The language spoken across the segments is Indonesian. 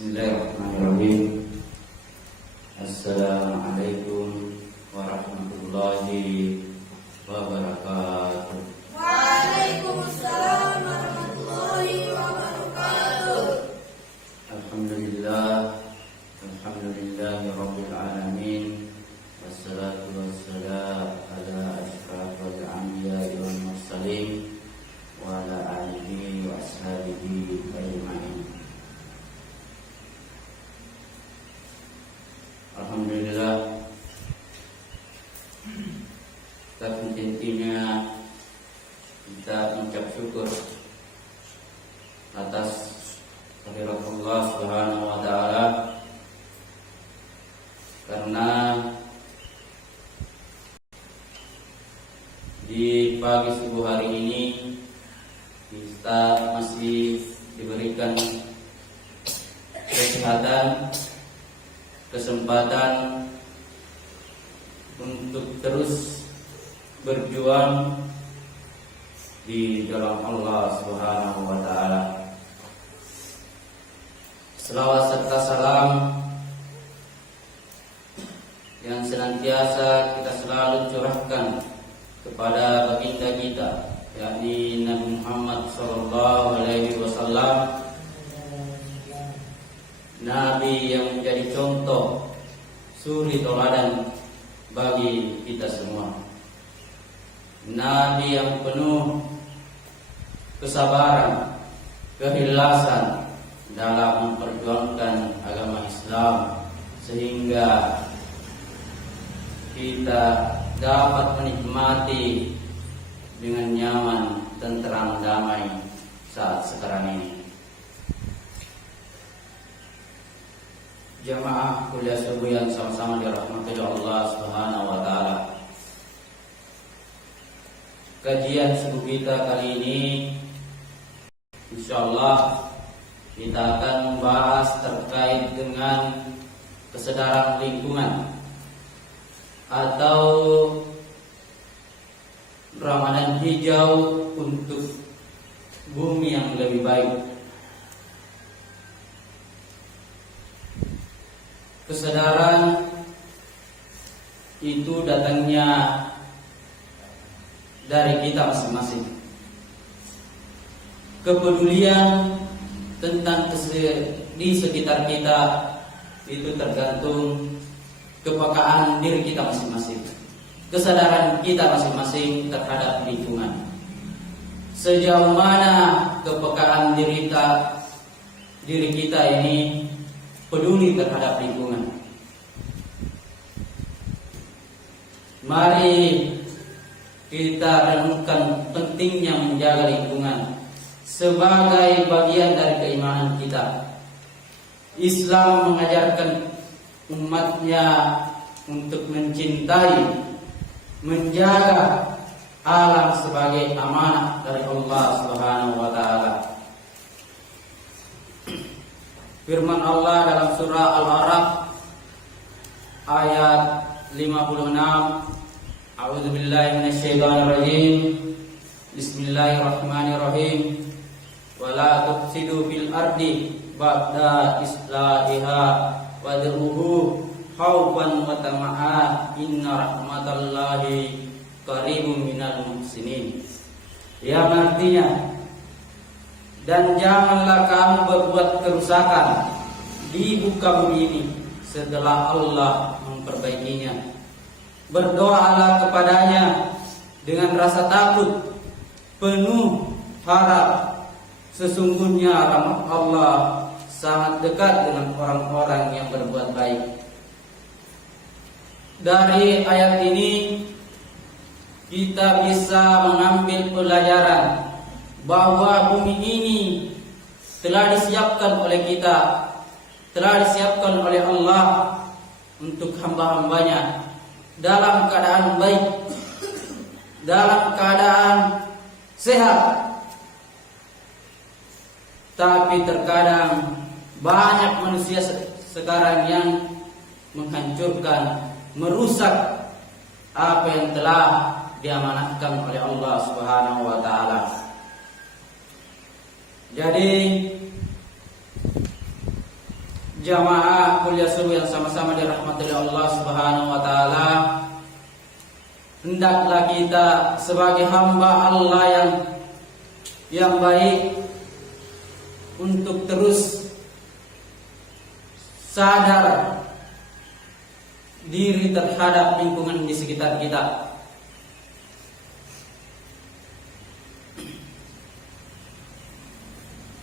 Bismillahirrahmanirrahim. Assalamualaikum warahmatullahi wabarakatuh. Waalaikumsalam warahmatullahi wabarakatuh. Alhamdulillahi rabbil alamin. Wassalatu wassalamu ala asyrafil anbiya'i wal mursalin wa ala alihi wa ashabihi ajma'in. Alhamdulillah, tapi intinya kita mengucap syukur atas kehadirat Allah Subhanahu wa taala, karena di pagi subuh hari ini kita masih diberikan kesehatan, kesempatan untuk terus berjuang di dalam Allah Subhanahu wa taala. Selawat serta salam yang senantiasa kita selalu curahkan kepada baginda kita, yakni Nabi Muhammad sallallahu alaihi wasallam, Nabi yang menjadi contoh suri teladan bagi kita semua. Nabi yang penuh kesabaran, keikhlasan dalam memperjuangkan agama Islam, sehingga kita dapat menikmati dengan nyaman, tentram, damai saat sekarang ini. Jamaah kuliah subuh yang sama-sama dirahmati Allah Subhanahu wa taala. Kajian subuh kita kali ini insyaallah kita akan membahas terkait dengan kesadaran lingkungan atau Ramadan hijau untuk bumi yang lebih baik. Kesadaran itu datangnya dari kita masing-masing. Kepedulian tentang di sekitar kita itu tergantung kepekaan diri kita masing-masing, kesadaran kita masing-masing terhadap lingkungan. Sejauh mana kepekaan diri kita ini peduli terhadap lingkungan. Mari kita renungkan pentingnya menjaga lingkungan sebagai bagian dari keimanan kita. Islam mengajarkan umatnya untuk mencintai, menjaga alam sebagai amanah dari Allah Subhanahu wa taala. Firman Allah dalam surah Al-A'raf ayat 56, A'udzubillahi minasyaitonirrajim. Bismillahirrahmanirrahim. Wala tufsidu fil ardi ba'da islahiha wad'uhu khaufan wa tama'a inna rahmatallahi qaribun minal muhsinin. Yang artinya, dan janganlah kamu berbuat kerusakan di muka bumi ini setelah Allah memperbaikinya. Berdoalah kepadanya dengan rasa takut, penuh harap. Sesungguhnya rahmat Allah sangat dekat dengan orang-orang yang berbuat baik. Dari ayat ini kita bisa mengambil pelajaran bahwa bumi ini telah disiapkan oleh kita, telah disiapkan oleh Allah untuk hamba-hambanya dalam keadaan baik, dalam keadaan sehat. Tapi terkadang banyak manusia sekarang yang menghancurkan, merusak apa yang telah diamanatkan oleh Allah Subhanahu wa taala. Jadi jamaah kuliah subuh yang sama-sama dirahmati oleh Allah Subhanahu wa taala, hendaklah kita sebagai hamba Allah yang baik untuk terus sadar diri terhadap lingkungan di sekitar kita.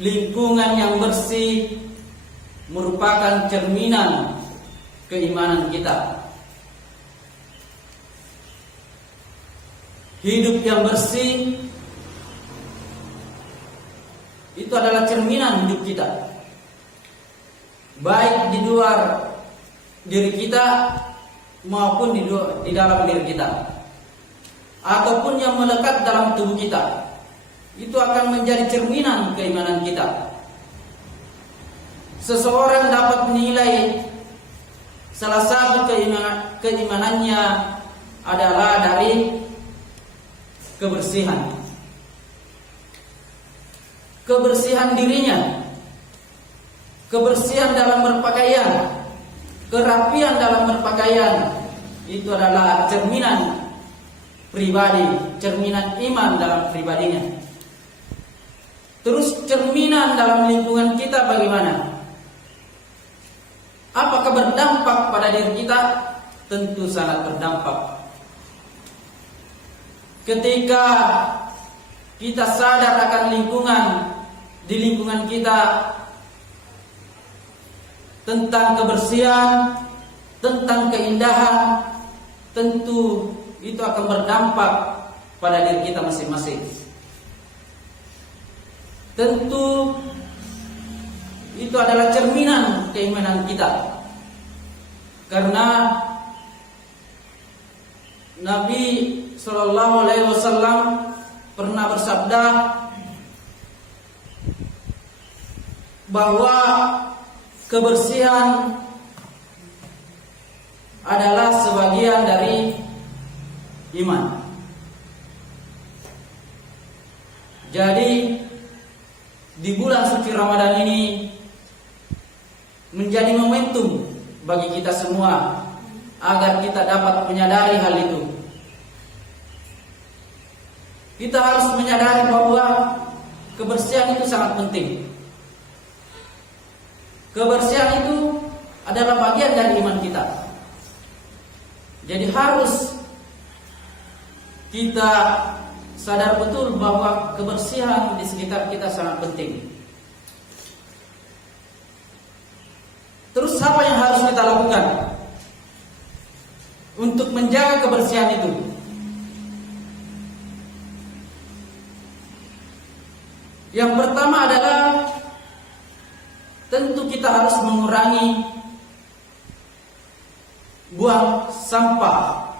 Lingkungan yang bersih merupakan cerminan keimanan kita. Hidup yang bersih itu adalah cerminan hidup kita, baik di luar diri kita maupun di dalam diri kita, ataupun yang melekat dalam tubuh kita. Itu akan menjadi cerminan keimanan kita. Seseorang dapat menilai salah satu keimanannya adalah dari kebersihan. Kebersihan dirinya, kebersihan dalam berpakaian, kerapian dalam berpakaian, itu adalah cerminan pribadi, cerminan iman dalam pribadinya. Terus cerminan dalam lingkungan kita bagaimana? Apakah berdampak pada diri kita? Tentu sangat berdampak. Ketika kita sadar akan lingkungan, di lingkungan kita, tentang kebersihan, tentang keindahan, tentu itu akan berdampak pada diri kita masing-masing. Tentu itu adalah cerminan keimanan kita. Karena Nabi Shallallahu Alaihi Wasallam pernah bersabda bahwa kebersihan adalah sebagian dari iman. Jadi di bulan suci Ramadan ini menjadi momentum bagi kita semua agar kita dapat menyadari hal itu. Kita harus menyadari bahwa kebersihan itu sangat penting. Kebersihan itu adalah bagian dari iman kita. Jadi harus kita sadar betul bahwa kebersihan di sekitar kita sangat penting. Terus apa yang harus kita lakukan untuk menjaga kebersihan itu? Yang pertama adalah tentu kita harus mengurangi buang sampah.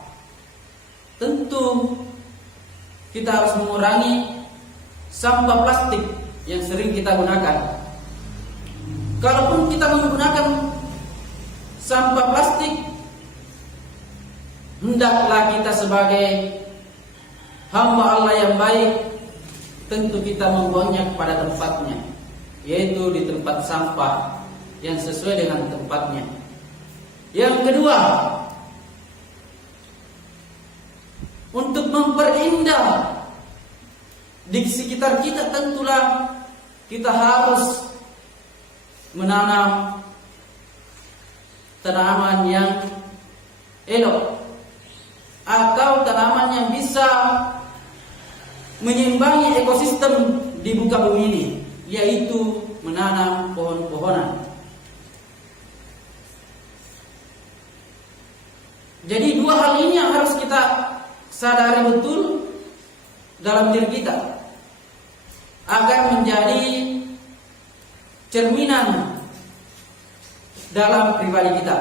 Tentu kita harus mengurangi sampah plastik yang sering kita gunakan. Kalaupun kita menggunakan sampah plastik, hendaklah kita sebagai hamba Allah yang baik, tentu kita membuangnya pada tempatnya, yaitu di tempat sampah yang sesuai dengan tempatnya. Yang kedua, untuk memperindah di sekitar kita, tentulah kita harus menanam tanaman yang elok atau tanaman yang bisa menyimbangi ekosistem di muka bumi ini, yaitu menanam pohon-pohonan. Jadi dua hal ini yang harus kita sadari betul dalam diri kita agar menjadi cerminan dalam pribadi kita.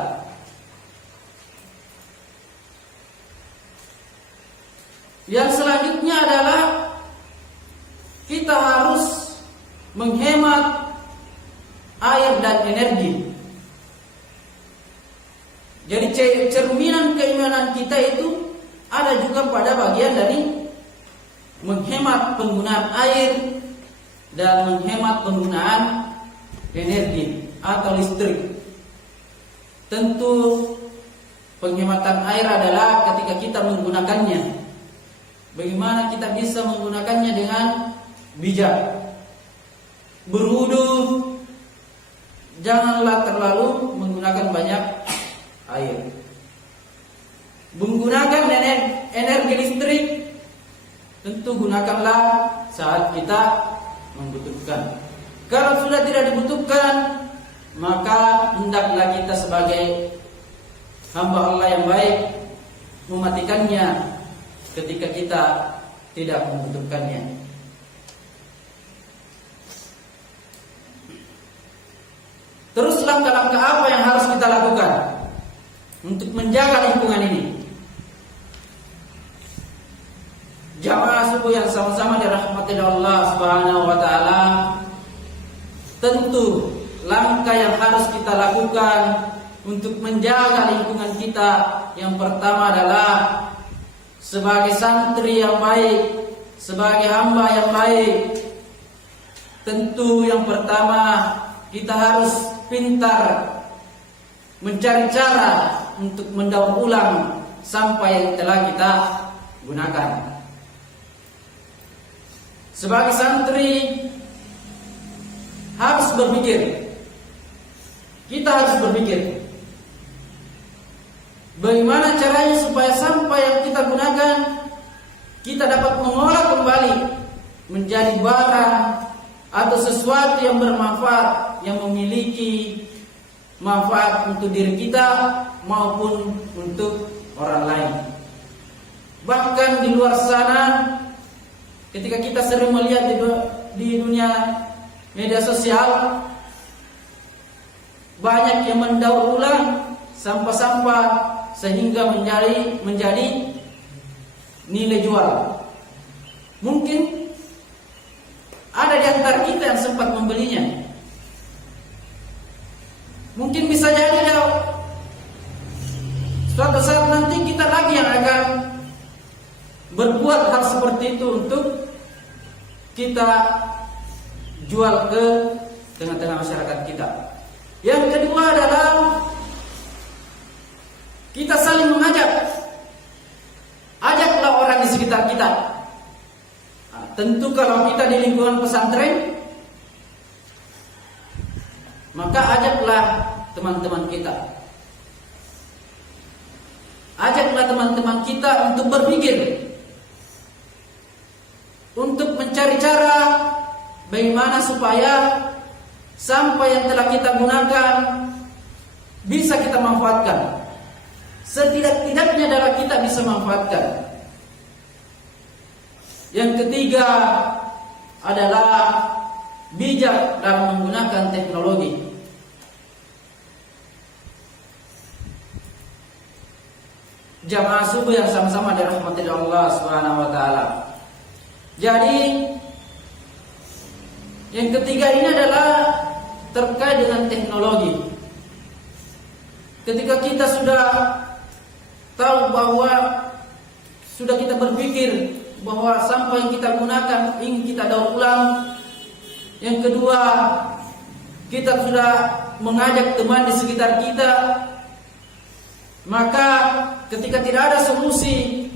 Yang selanjutnya adalah kita harus menghemat air dan energi. Jadi cerminan keimanan kita itu ada juga pada bagian dari menghemat penggunaan air dan menghemat penggunaan energi atau listrik. tentu penghematan air adalah ketika kita menggunakannya. Bagaimana kita bisa menggunakannya dengan bijak? Berwudu, janganlah terlalu menggunakan banyak air. Menggunakan energi listrik, tentu gunakanlah saat kita membutuhkan. Kalau sudah tidak dibutuhkan, maka hendaklah kita sebagai hamba Allah yang baik mematikannya ketika kita tidak membutuhkannya. Terus langkah-langkah apa yang harus kita lakukan untuk menjaga lingkungan ini? Jamaah subuh yang sama-sama dirahmati Allah Subhanahu wa taala, tentu langkah yang harus kita lakukan untuk menjaga lingkungan kita yang pertama adalah sebagai santri yang baik, sebagai hamba yang baik. Tentu yang pertama kita harus pintar mencari cara untuk mendaur ulang sampah yang telah kita gunakan. Sebagai santri harus berpikir. Kita harus berpikir bagaimana caranya supaya sampah yang kita gunakan kita dapat mengolah kembali menjadi barang atau sesuatu yang bermanfaat, yang memiliki manfaat untuk diri kita maupun untuk orang lain. Bahkan di luar sana, ketika kita sering melihat di dunia media sosial, banyak yang mendaur ulang sampah-sampah sehingga menjadi nilai jual. Mungkin ada di antara kita yang sempat membelinya. Mungkin bisa jadi suatu saat nanti kita lagi yang akan berbuat hal seperti itu untuk kita jual ke tengah-tengah masyarakat kita. Yang kedua adalah kita saling mengajak. Ajaklah orang di sekitar kita. Tentu kalau kita di lingkungan pesantren, maka ajaklah teman-teman kita. Ajaklah teman-teman kita untuk berpikir, untuk mencari cara bagaimana supaya sampah yang telah kita gunakan bisa kita manfaatkan. Setidak-tidaknya adalah kita bisa manfaatkan. Yang ketiga adalah bijak dalam menggunakan teknologi. Jamaah subuh yang sama-sama dirahmati Allah Subhanahu wa taala. Jadi yang ketiga ini adalah terkait dengan teknologi. Ketika kita sudah tahu bahwa sudah kita berpikir bahwa sampah yang kita gunakan ingin kita daur ulang. Yang kedua, kita sudah mengajak teman di sekitar kita. Maka ketika tidak ada solusi,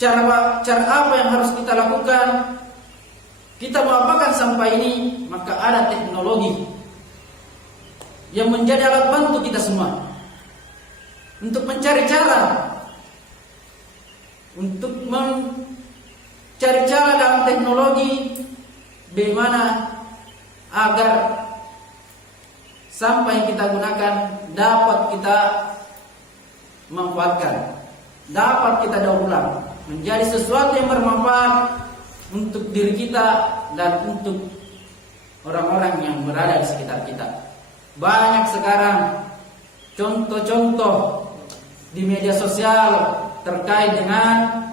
cara apa yang harus kita lakukan? Kita mau apakan sampah ini? Maka ada teknologi yang menjadi alat bantu kita semua untuk mencari cara, dalam teknologi bagaimana agar sampah yang kita gunakan dapat kita manfaatkan, dapat kita daur ulang menjadi sesuatu yang bermanfaat untuk diri kita dan untuk orang-orang yang berada di sekitar kita. Banyak sekarang contoh-contoh di media sosial terkait dengan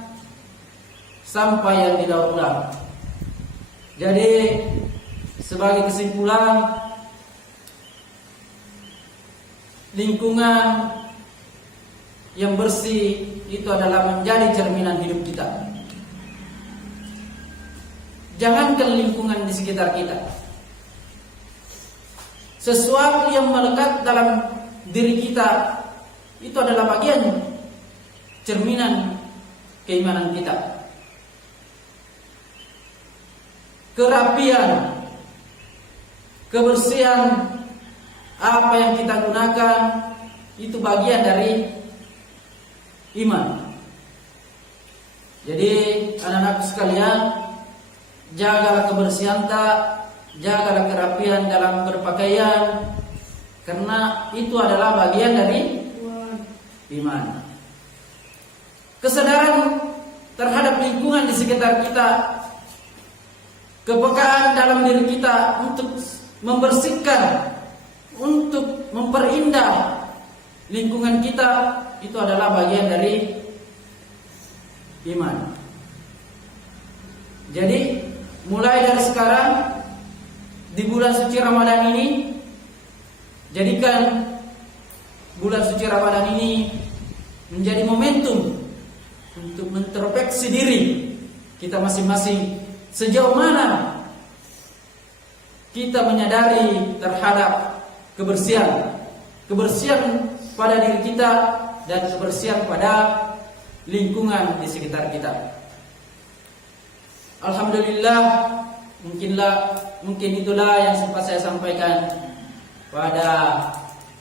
sampah yang didaur ulang. Jadi sebagai kesimpulan, lingkungan yang bersih itu adalah menjadi cerminan hidup kita. Jangankan lingkungan di sekitar kita, sesuatu yang melekat dalam diri kita itu adalah bagian cerminan keimanan kita. Kerapian, kebersihan apa yang kita gunakan itu bagian dari iman. Jadi anak-anak sekalian, jagalah kebersihan tak, jagalah kerapian dalam berpakaian, karena itu adalah bagian dari iman. Kesadaran terhadap lingkungan di sekitar kita, kepekaan dalam diri kita untuk membersihkan, untuk memperindah lingkungan kita, itu adalah bagian dari iman. Jadi mulai dari sekarang di bulan suci Ramadan ini, jadikan bulan suci Ramadan ini menjadi momentum untuk introspeksi diri kita masing-masing. Sejauh mana kita menyadari terhadap kebersihan pada diri kita dan kebersihan pada lingkungan di sekitar kita. Alhamdulillah, mungkin itulah yang sempat saya sampaikan pada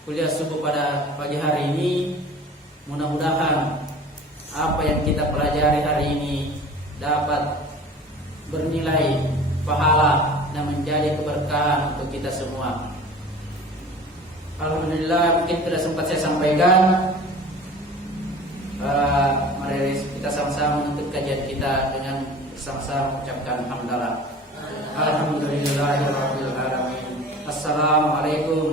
kuliah subuh pada pagi hari ini. Mudah-mudahan apa yang kita pelajari hari ini dapat bernilai pahala dan menjadi keberkahan untuk kita semua. Alhamdulillah, mungkin tidak sempat saya sampaikan. Mari kita sama-sama menutup kajian kita dengan bersama-sama mengucapkan hamdalah. Alhamdulillahirabbil alamin. Assalamualaikum